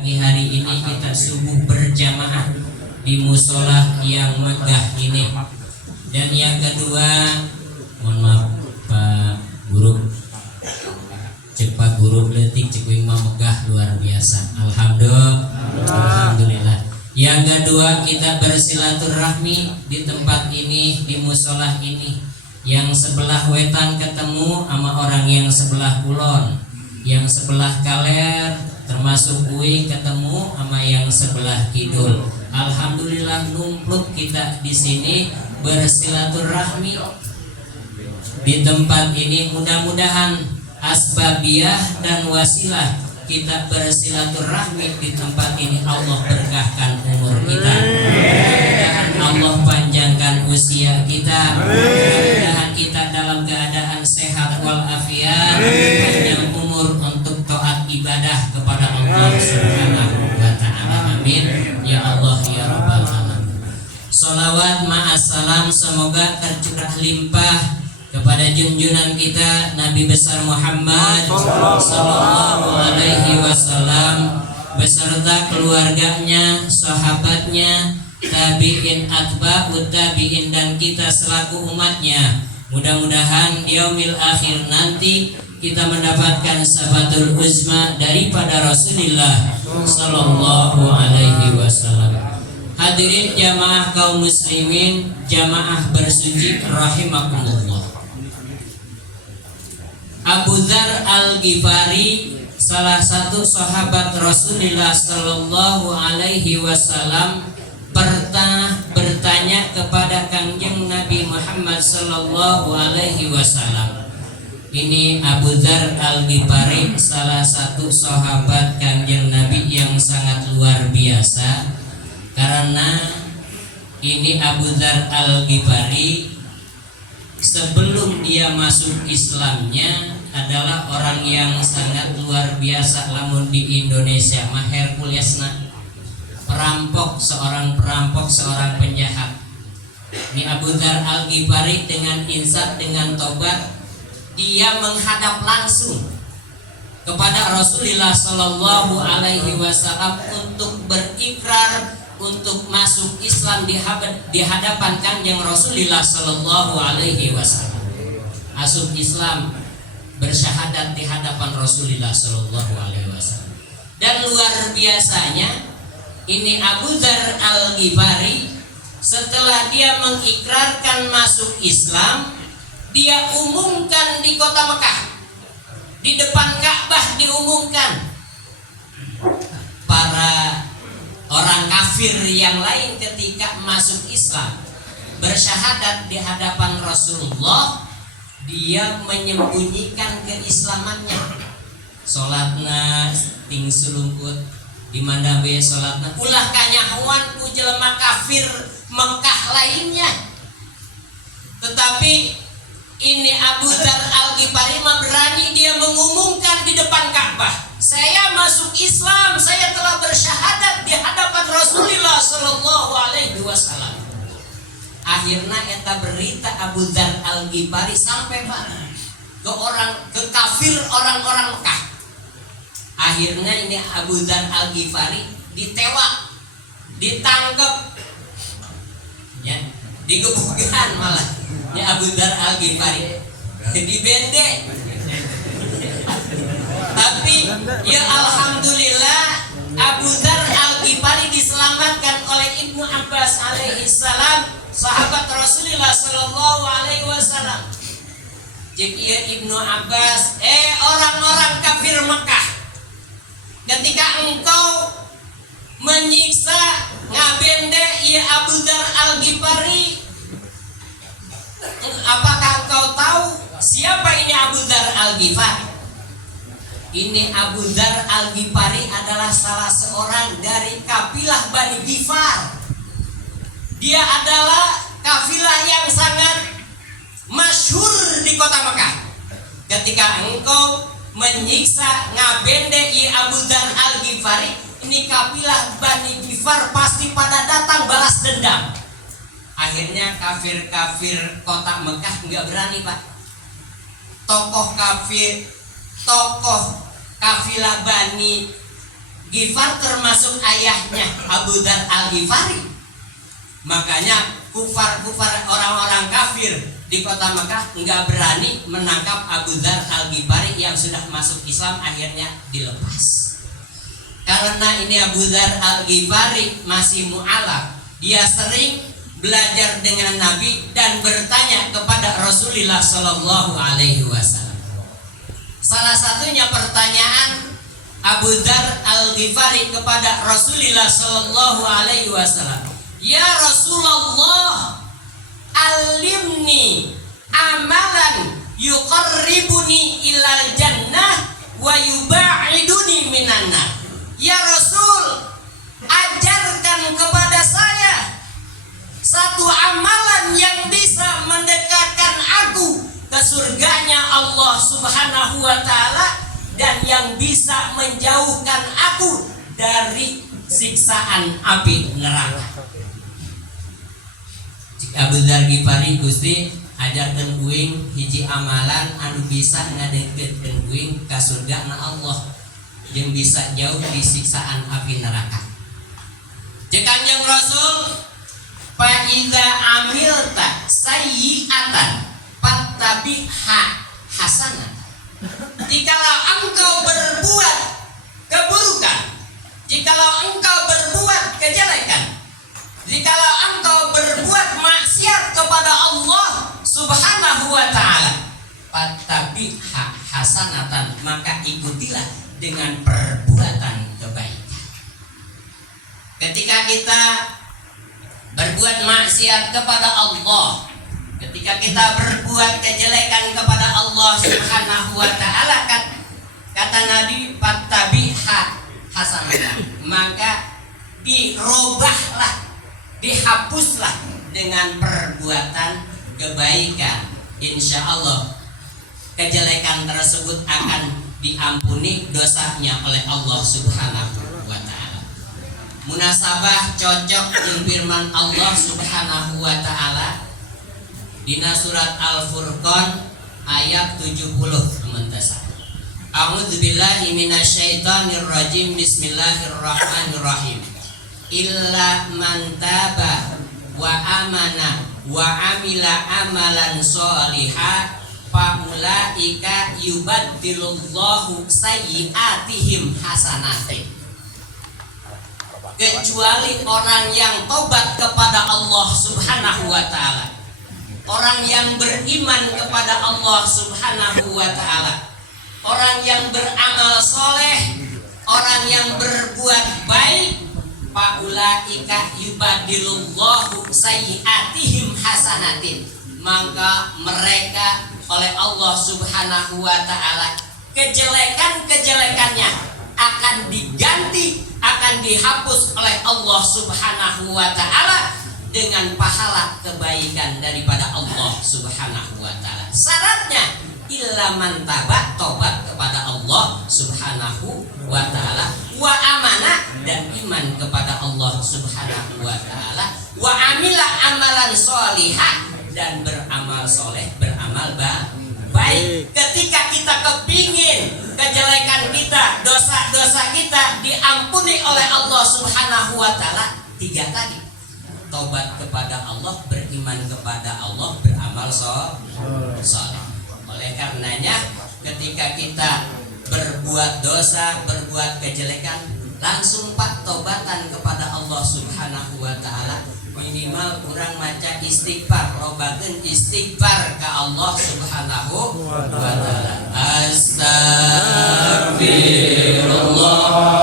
Pagi hari ini kita subuh berjamaah di musola yang megah ini. Dan yang kedua, mohon maaf Pak Guru, Pak Guru letik cekuing mah megah luar biasa. Alhamdulillah. Yang kedua, kita bersilaturahmi di tempat ini, di musola ini. Yang sebelah wetan ketemu sama orang yang sebelah kulon, yang sebelah kaler termasuk uing ketemu sama yang sebelah kidul. Alhamdulillah numpluk kita di sini bersilaturahmi di tempat ini. Mudah-mudahan asbabiyah dan wasilah kita bersilaturahmi di tempat ini Allah berkahkan umur kita. Mudah-mudahan Allah panjangkan usia kita. Mudah-mudahan kita dalam keadaan sehat walafiat, panjang umur untuk taat ibadah kepada Allah Subhanahu wa taala. Amin ya Allah ya rabbal alamin. Shalawat ma'assalam semoga tercurah limpah kepada junjungan kita Nabi besar Muhammad sallallahu alaihi wasallam beserta keluarganya, sahabatnya, tabi'in, atba'ut tabi'in, dan kita selaku umatnya. Mudah-mudahan di yaumil akhir nanti kita mendapatkan sahabatul uzma daripada Rasulullah sallallahu alaihi wasallam. Hadirin jamaah kaum muslimin, jamaah bersuci rahimakumullah. Abu Dzar Al-Ghifari, salah satu sahabat Rasulullah sallallahu alaihi wasallam, pernah bertanya kepada Kangjeng Nabi Muhammad sallallahu alaihi wasallam. Ini Abu Dzar Al-Ghifari, salah satu sahabat Kangjeng Nabi yang sangat luar biasa. Karena ini Abu Dzar Al-Ghifari sebelum dia masuk Islamnya adalah orang yang sangat luar biasa. Lamun di Indonesia mah Herculesna, perampok, seorang penjahat. Ini Abu Dzar Al-Ghifari dengan insaf, dengan tobat, dia menghadap langsung kepada Rasulullah Shallallahu Alaihi Wasallam untuk berikrar untuk masuk Islam di hadapan Kanjeng Rasulullah Shallallahu Alaihi Wasallam. Masuk Islam, bersyahadat di hadapan Rasulullah Shallallahu Alaihi Wasallam. Dan luar biasanya, ini Abu Dzar Al-Ghifari setelah dia mengikrarkan masuk Islam, dia umumkan di kota Mekah, di depan Ka'bah diumumkan. Para orang kafir yang lain ketika masuk Islam bersyahadat di hadapan Rasulullah, dia menyembunyikan keislamannya. Salatna ting sulungkut di mana be salatna ulah kanyahuan ku jelema kafir Mekah lainnya. Tetapi ini Abu Dzar Al-Ghifari berani dia mengumumkan di depan Ka'bah, saya masuk Islam, saya telah bersyahadat di hadapan Rasulullah Sallallahu Alaihi Wasallam. Akhirnya eta berita Abu Dzar Al-Ghifari sampai mana? Ke kafir orang-orang Mekah. Akhirnya ini Abu Dzar Al-Ghifari ditewak, ditangkap, ya, digebukan malah. Ini Abu Dzar Al-Ghifari dibendek. Tapi ya alhamdulillah Abu Dzar Al-Ghifari diselamatkan oleh Ibnu Abbas alaihi salam, sahabat Rasulullah sallallahu alaihi wasallam. Jadi Ibnu Abbas, orang-orang kafir Mekah, ketika engkau menyiksa ngabende ya Abu Dzar Al-Ghifari, apakah engkau tahu siapa ini Abu Dzar Al-Ghifari? Ini Abu Dzar Al-Ghifari adalah salah seorang dari kafilah Bani Ghifar. Dia adalah kafilah yang sangat masyhur di kota Mekah. Ketika engkau menyiksa ngabende Abu Dzar Al-Ghifari, ini kafilah Bani Ghifar pasti pada datang balas dendam. Akhirnya kafir-kafir kota Mekah nggak berani, Pak. Tokoh kafilah Bani Ghifar termasuk ayahnya Abu Dzar Al-Ghifari. Makanya kufar orang-orang kafir di kota Mekah nggak berani menangkap Abu Dzar Al-Ghifari yang sudah masuk Islam, akhirnya dilepas. Karena ini Abu Dzar Al-Ghifari masih mu'alaf, dia sering belajar dengan Nabi dan bertanya kepada Rasulullah Shallallahu Alaihi Wasallam. Salah satunya pertanyaan Abu Dzar Al-Ghifari kepada Rasulullah Shallallahu Alaihi Wasallam, ya Rasulullah, alimni amalan yuqarribuni ilal jannah wa yuba'iduni minan nar. Ya Rasul, ajarkan kepada saya satu amalan yang bisa mendekatkan aku ke surganya Allah Subhanahu wa taala dan yang bisa menjauhkan aku dari siksaan api neraka. Abu Dzar Ghifari, Gusti ajarkeun uing hiji amalan anu bisa ngadengkeun uing ka surgana Allah jeung bisa jauh di siksaan api neraka. Cek Kanjeng Rasul, fa iza amilta sayyi'atan fattabi'ha hasanah. Jikalau engkau berbuat keburukan, jikalau engkau berbuat kejelekan, jikalau engkau berbuat maksiat kepada Allah Subhanahu wa taala, fattabi'ha hasanatan, maka ikutilah dengan perbuatan kebaikan. Ketika kita berbuat maksiat kepada Allah, ketika kita berbuat kejelekan kepada Allah Subhanahu wa taala, kata Nabi, fattabi'ha hasanatan, maka dirobahlah, dihapuslah dengan perbuatan kebaikan. Insya Allah kejelekan tersebut akan diampuni dosanya oleh Allah Subhanahu wa taala. Munasabah cocok dengan firman Allah Subhanahu wa taala dina surat Al-Furqan ayat 70 teman-teman. A'udzubillahi minasyaitonir rajim. Bismillahirrahmanirrahim. Illa man taba wa amana wa amila amalan sholiha faulaika yubaddilullahu sayyi'atihim hasanatin. Kecuali orang yang tobat kepada Allah Subhanahu wa taala, orang yang beriman kepada Allah Subhanahu wa taala, orang yang beramal soleh, orang yang berbuat baik, faulaika yubaddilullahu sayyi'atihim hasanatin, maka mereka oleh Allah Subhanahu wa taala kejelekan-kejelekannya akan diganti, akan dihapus oleh Allah Subhanahu wa taala dengan pahala kebaikan daripada Allah Subhanahu wa taala. Syaratnya illa man taba, tobat kepada Allah Subhanahu wa taala, wa amana, dan iman kepada Allah Subhanahu wa taala, wa amila amalan sholihah, dan beramal soleh, beramal baik. Ketika kita kepingin kejelekan kita, dosa-dosa kita diampuni oleh Allah Subhanahu wa taala, tiga tadi: tobat kepada Allah, beriman kepada Allah, beramal soleh. Oleh karenanya ketika kita berbuat dosa, berbuat kejelekan, langsung pak tobatan kepada Allah Subhanahu wa taala. Minimal kurang maca istighfar, lobakeun istighfar ke Allah Subhanahu wa taala. Astagfirullah.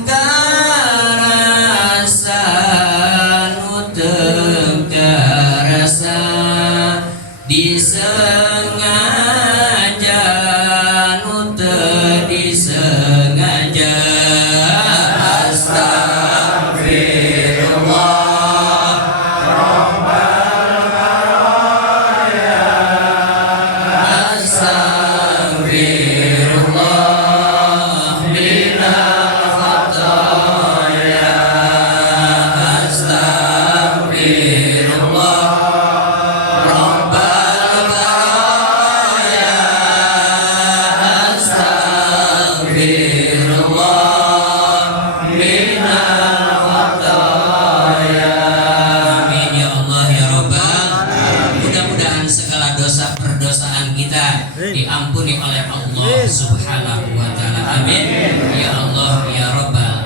karasa nu teu karasa disengaja nu teu disengaja. Amin ya Allah ya Rabbal. Mudah-mudahan segala dosa perdosaan kita diampuni oleh Allah Subhanahu wa taala. Amin ya Allah ya Rabbal.